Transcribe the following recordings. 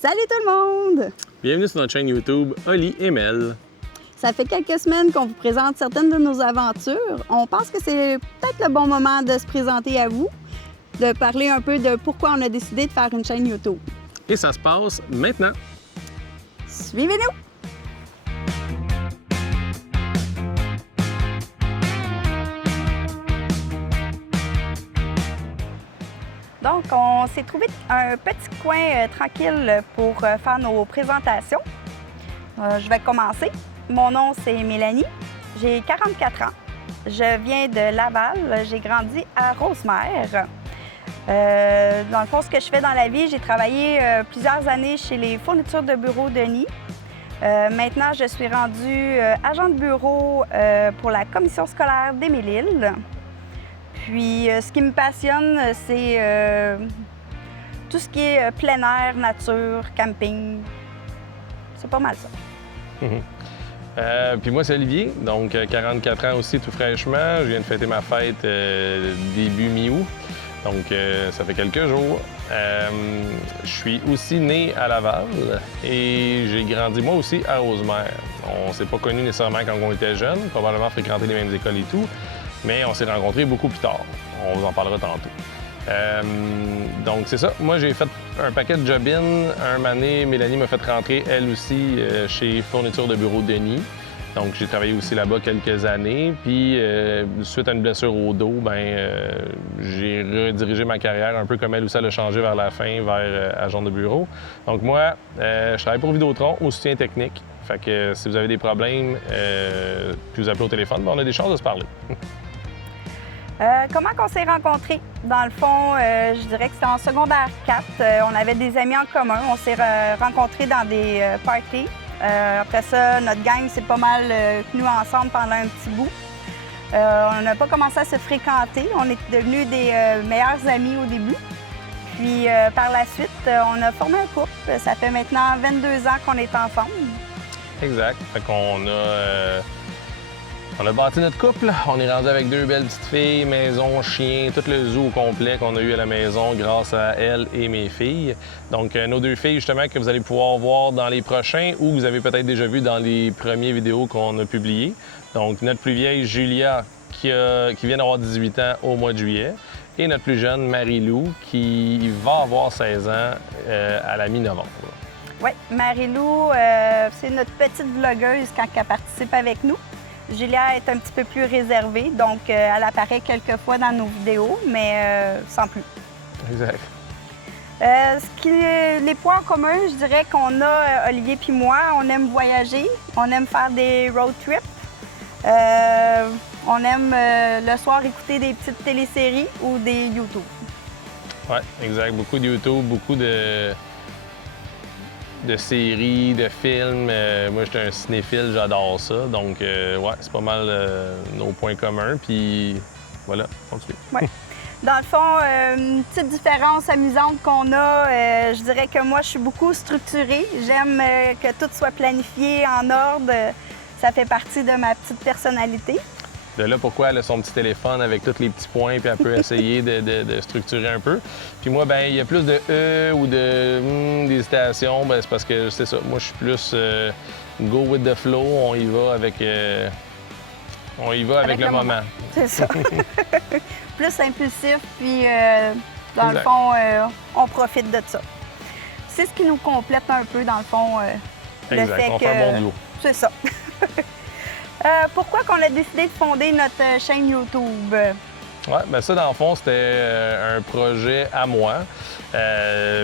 Salut tout le monde! Bienvenue sur notre chaîne YouTube Oli et Mel. Ça fait quelques semaines qu'on vous présente certaines de nos aventures. On pense que c'est peut-être le bon moment de se présenter à vous, de parler un peu de pourquoi on a décidé de faire une chaîne YouTube. Et ça se passe maintenant. Suivez-nous! Donc, on s'est trouvé un petit coin tranquille pour faire nos présentations. Je vais commencer. Mon nom, c'est Mélanie. J'ai 44 ans. Je viens de Laval. J'ai grandi à Rosemère. Dans le fond, ce que je fais dans la vie, j'ai travaillé plusieurs années chez les fournitures de bureau Denis. Maintenant, je suis rendue agent de bureau pour la commission scolaire d'Émile-Île. Puis, ce qui me passionne, c'est tout ce qui est plein air, nature, camping. C'est pas mal ça. Puis moi, c'est Olivier, donc 44 ans aussi, tout fraîchement. Je viens de fêter ma fête début mi-août, donc ça fait quelques jours. Je suis aussi né à Laval et j'ai grandi moi aussi à Rosemère. On s'est pas connus nécessairement quand on était jeunes, probablement fréquenté les mêmes écoles et tout, mais on s'est rencontrés beaucoup plus tard. On vous en parlera tantôt. Donc, c'est ça. Moi, j'ai fait un paquet de job-in. Un moment donné, Mélanie m'a fait rentrer, elle aussi, chez Fourniture de bureau Denis. Donc, j'ai travaillé aussi là-bas quelques années. Puis, suite à une blessure au dos, j'ai redirigé ma carrière un peu comme elle aussi, elle a changé vers la fin, vers agent de bureau. Donc, moi, je travaille pour Vidéotron au soutien technique. Fait que si vous avez des problèmes, puis vous appelez au téléphone, on a des chances de se parler. Comment on s'est rencontrés? Dans le fond, je dirais que c'était en secondaire 4. On avait des amis en commun. On s'est rencontrés dans des parties. Après ça, notre gang s'est pas mal tenus ensemble pendant un petit bout. On n'a pas commencé à se fréquenter. On est devenus des meilleurs amis au début. Puis par la suite, on a formé un couple. Ça fait maintenant 22 ans qu'on est ensemble. Exact. Fait qu'on a... On a bâti notre couple, on est rendu avec deux belles petites filles, maison, chien, tout le zoo au complet qu'on a eu à la maison grâce à elle et mes filles. Donc, nos deux filles, justement, que vous allez pouvoir voir dans les prochains ou que vous avez peut-être déjà vu dans les premières vidéos qu'on a publiées. Donc, notre plus vieille, Julia, qui vient d'avoir 18 ans au mois de juillet. Et notre plus jeune, Marie-Lou, qui va avoir 16 ans à la mi-novembre. Oui, Marie-Lou, c'est notre petite vlogueuse quand elle participe avec nous. Julia est un petit peu plus réservée, donc elle apparaît quelques fois dans nos vidéos, mais sans plus. Exact. Les points en commun, je dirais qu'on a, Olivier puis moi, on aime voyager, on aime faire des road trips, on aime le soir écouter des petites téléséries ou des YouTube. Oui, exact. Beaucoup de YouTube, beaucoup de séries, de films. Moi, j'étais un cinéphile, j'adore ça. Donc, ouais, c'est pas mal nos points communs. Puis, voilà, continue. Ouais. Dans le fond, une petite différence amusante qu'on a, je dirais que moi, je suis beaucoup structurée. J'aime que tout soit planifié en ordre. Ça fait partie de ma petite personnalité. De là, pourquoi elle a son petit téléphone avec tous les petits points, puis elle peut essayer de structurer un peu. Puis moi, ben il y a plus de E ou d'hésitation, ben c'est parce que c'est ça. Moi, je suis plus go with the flow, on y va avec le moment. C'est ça. Plus impulsif, puis dans le fond, on profite de ça. C'est ce qui nous complète un peu, dans le fond, le fait on que... fait un bon duo. C'est ça. Pourquoi qu'on a décidé de fonder notre chaîne YouTube? Oui, bien ça, dans le fond, c'était un projet à moi.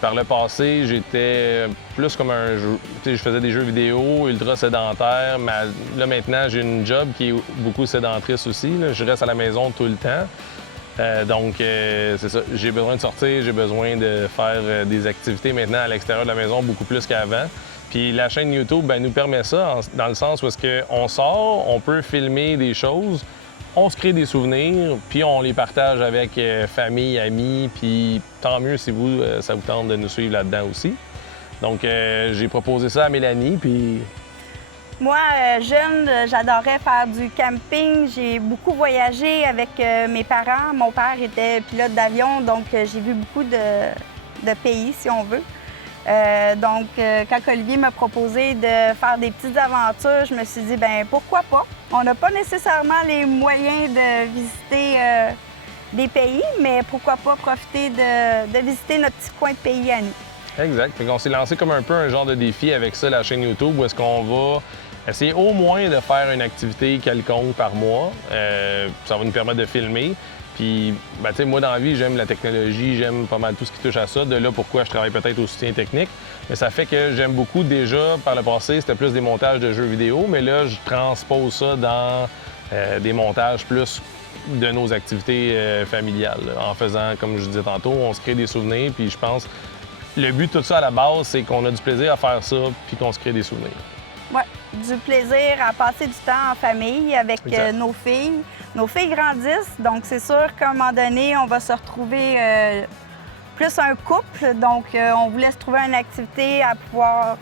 Par le passé, j'étais plus comme un jeu. Tu sais, je faisais des jeux vidéo ultra sédentaires, mais là, maintenant, j'ai une job qui est beaucoup sédentrice aussi. Là. Je reste à la maison tout le temps. Donc, c'est ça. J'ai besoin de sortir, j'ai besoin de faire des activités maintenant à l'extérieur de la maison, beaucoup plus qu'avant. Puis la chaîne YouTube ben, nous permet ça, dans le sens où on sort, on peut filmer des choses, on se crée des souvenirs, puis on les partage avec famille, amis, puis tant mieux si vous, ça vous tente de nous suivre là-dedans aussi. Donc, j'ai proposé ça à Mélanie, puis... Moi, jeune, j'adorais faire du camping. J'ai beaucoup voyagé avec mes parents. Mon père était pilote d'avion, donc j'ai vu beaucoup de pays, si on veut. Quand Olivier m'a proposé de faire des petites aventures, je me suis dit, ben pourquoi pas? On n'a pas nécessairement les moyens de visiter des pays, mais pourquoi pas profiter de visiter notre petit coin de pays à nous. Exact. Fait qu'on s'est lancé comme un peu un genre de défi avec ça, la chaîne YouTube, où est-ce qu'on va essayer au moins de faire une activité quelconque par mois. Ça va nous permettre de filmer. Puis, ben, tu sais, moi, dans la vie, j'aime la technologie, j'aime pas mal tout ce qui touche à ça. De là, pourquoi je travaille peut-être au soutien technique. Mais ça fait que j'aime beaucoup déjà, par le passé, c'était plus des montages de jeux vidéo. Mais là, je transpose ça dans des montages plus de nos activités familiales. En faisant, comme je disais tantôt, on se crée des souvenirs. Puis je pense, le but de tout ça à la base, c'est qu'on a du plaisir à faire ça, puis qu'on se crée des souvenirs. Oui, du plaisir à passer du temps en famille avec nos filles. Nos filles grandissent, donc c'est sûr qu'à un moment donné, on va se retrouver plus un couple. Donc, on voulait se trouver une activité à pouvoir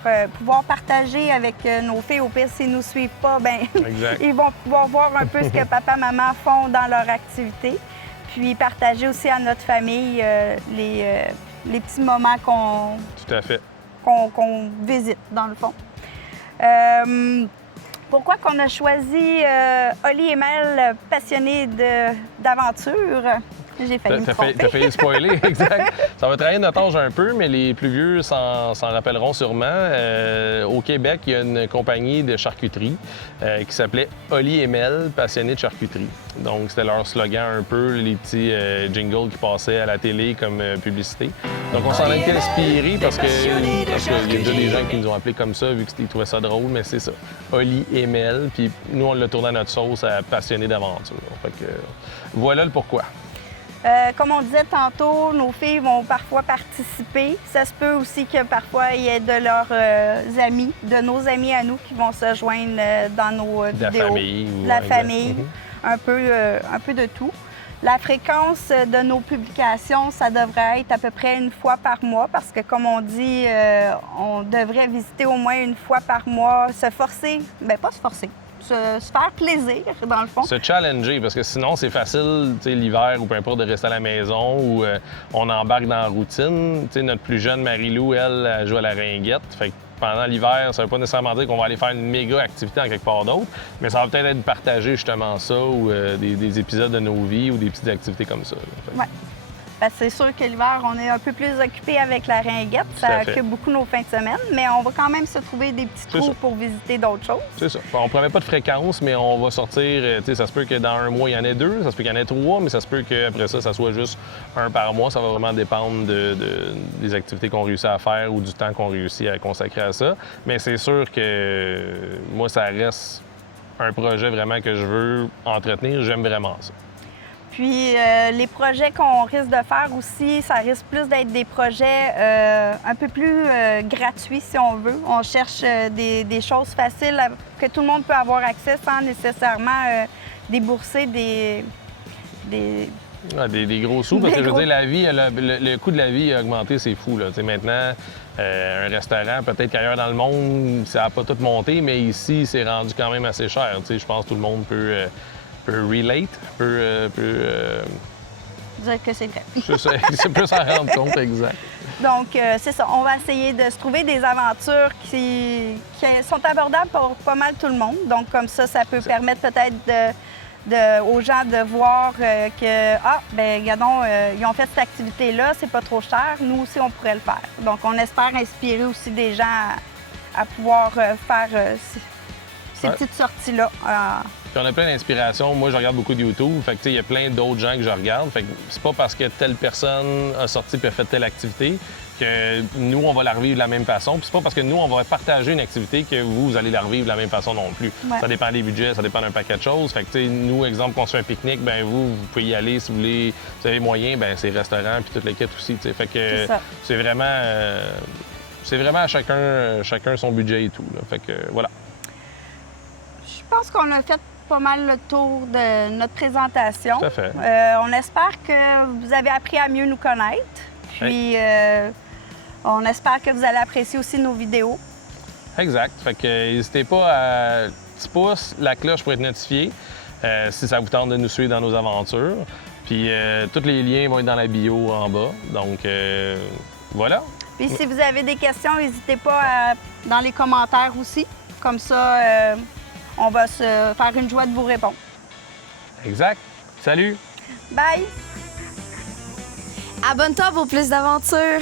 partager avec nos filles. Au pire, s'ils ne nous suivent pas, bien, ils vont pouvoir voir un peu ce que papa et maman font dans leur activité. Puis partager aussi à notre famille les petits moments qu'on visite, dans le fond. Pourquoi qu'on a choisi Oli et Mel, passionnés d'aventure? J'ai failli me tromper. T'as failli spoiler, exact. Ça va trahir notre âge un peu, mais les plus vieux s'en rappelleront sûrement. Au Québec, il y a une compagnie de charcuterie qui s'appelait Oli et Mel, passionnés de charcuterie. Donc, c'était leur slogan un peu, les petits jingles qui passaient à la télé comme publicité. Donc, on s'en a été inspiré parce qu'il y a déjà des gens qui nous ont appelés comme ça, vu qu'ils trouvaient ça drôle, mais c'est ça. Oli et Mel, puis nous, on l'a tourné à notre sauce à passionnés d'aventure. Fait que voilà le pourquoi. Comme on disait tantôt, nos filles vont parfois participer. Ça se peut aussi que parfois il y ait de leurs amis, de nos amis à nous qui vont se joindre dans nos vidéos. La famille, un peu de tout. La fréquence de nos publications, ça devrait être à peu près une fois par mois parce que, comme on dit, on devrait visiter au moins une fois par mois, se forcer, bien pas se forcer, se faire plaisir, dans le fond. Se challenger, parce que sinon, c'est facile, l'hiver ou peu importe, de rester à la maison ou on embarque dans la routine. Notre plus jeune, Marie-Lou, elle joue à la ringuette. Fait que pendant l'hiver, ça ne veut pas nécessairement dire qu'on va aller faire une méga activité en quelque part d'autre, mais ça va peut-être être partager justement ça ou des épisodes de nos vies ou des petites activités comme ça. Oui. C'est sûr que l'hiver, on est un peu plus occupé avec la ringuette. Ça occupe beaucoup nos fins de semaine, mais on va quand même se trouver des petits trous pour visiter d'autres choses. C'est ça. On ne promet pas de fréquence, mais on va sortir. Ça se peut que dans un mois, il y en ait 2, ça se peut qu'il y en ait 3, mais ça se peut qu'après ça soit juste un par mois. Ça va vraiment dépendre des activités qu'on réussit à faire ou du temps qu'on réussit à consacrer à ça. Mais c'est sûr que moi, ça reste un projet vraiment que je veux entretenir. J'aime vraiment ça. Puis les projets qu'on risque de faire aussi, ça risque plus d'être des projets un peu plus gratuits, si on veut. On cherche des choses faciles que tout le monde peut avoir accès sans nécessairement débourser des gros sous, parce que je veux dire, la vie, le coût de la vie a augmenté, c'est fou. Là. Maintenant, un restaurant, peut-être qu'ailleurs dans le monde, ça n'a pas tout monté, mais ici, c'est rendu quand même assez cher. Je pense que tout le monde peut relate, dire que c'est vrai. C'est plus à rendre compte, exact. Donc, c'est ça. On va essayer de se trouver des aventures qui sont abordables pour pas mal tout le monde. Donc, comme ça peut permettre peut-être aux gens de voir regardons, ils ont fait cette activité-là, c'est pas trop cher. Nous aussi, on pourrait le faire. Donc, on espère inspirer aussi des gens à pouvoir faire ces petites sorties-là. Puis on a plein d'inspirations. Moi, je regarde beaucoup de YouTube. Fait que, il y a plein d'autres gens que je regarde. Fait que c'est pas parce que telle personne a sorti et a fait telle activité que nous, on va la revivre de la même façon. Puis c'est pas parce que nous, on va partager une activité que vous allez la revivre de la même façon non plus. Ouais. Ça dépend des budgets, ça dépend d'un paquet de choses. Fait que, nous, exemple, qu'on se fait un pique-nique, ben vous pouvez y aller si vous voulez. Vous avez moyen, ben c'est restaurant puis toutes les quêtes aussi. T'sais. Fait que c'est vraiment à chacun son budget et tout. Là. Fait que voilà. Je pense qu'on a fait pas mal le tour de notre présentation. Tout à fait. On espère que vous avez appris à mieux nous connaître. Puis, on espère que vous allez apprécier aussi nos vidéos. Exact. Fait que n'hésitez pas à petit pouce, la cloche pour être notifié si ça vous tente de nous suivre dans nos aventures. Puis, tous les liens vont être dans la bio en bas. Donc, voilà. Puis si vous avez des questions, n'hésitez pas dans les commentaires aussi. Comme ça, on va se faire une joie de vous répondre. Exact. Salut! Bye! Abonne-toi pour plus d'aventures!